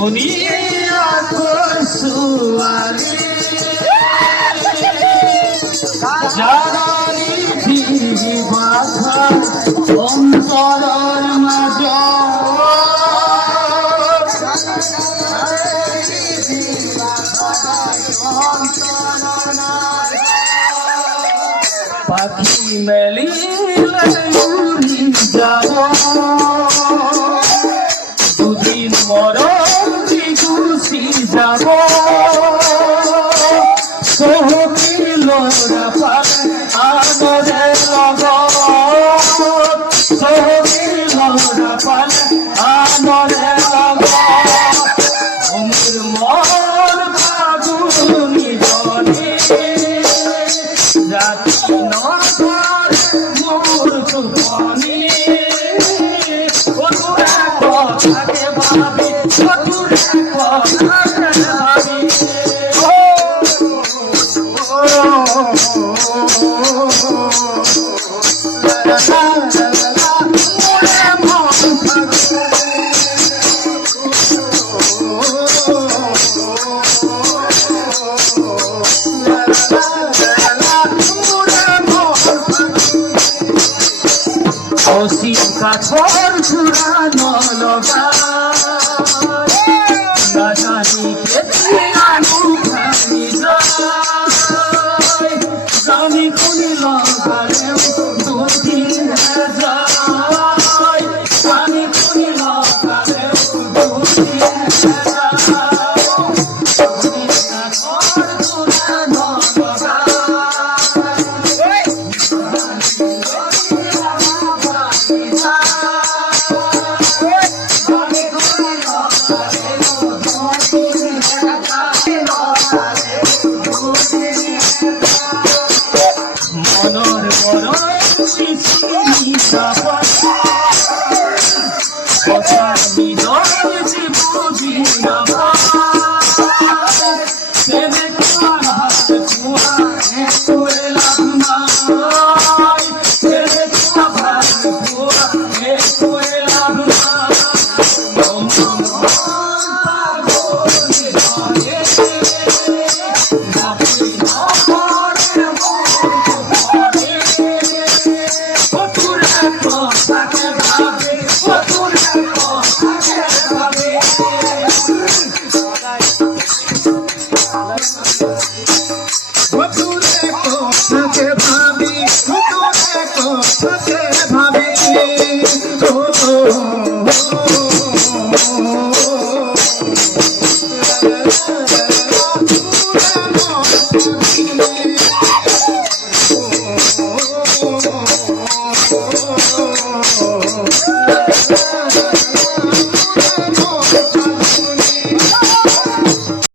দুনিয়া কুসুয়ারি জানানি বাধা অন্তরের মাঝ পাখি মেলিলে উড়ি যাব দুদিন মরণ খুশি যাব সহকিল পালে আনরে লগ সহকিল পালে আনরে লগ অমর মন ফাগুনি জলে জাতি নগর মোর সুপনি ওরা কথাকে ভাবি ওরা কথাকে ভাবি অসীম কাঠর চূড়ানো লগা না জানি কেতনে আনু ভাবি যায় জানি কোনি লগালেও দুদিন যায় জানি কোনি লগালেও দুদিন কাঠর চূড়ানো লগা মনর বড় কথা হৃদয় যে বুঝি না প্রেমে তোমার হাত কুয়া একটুয়ে লাভ নাই প্রেমে তোমার হাত কুয়া একটুয়ে লাভ ভাবি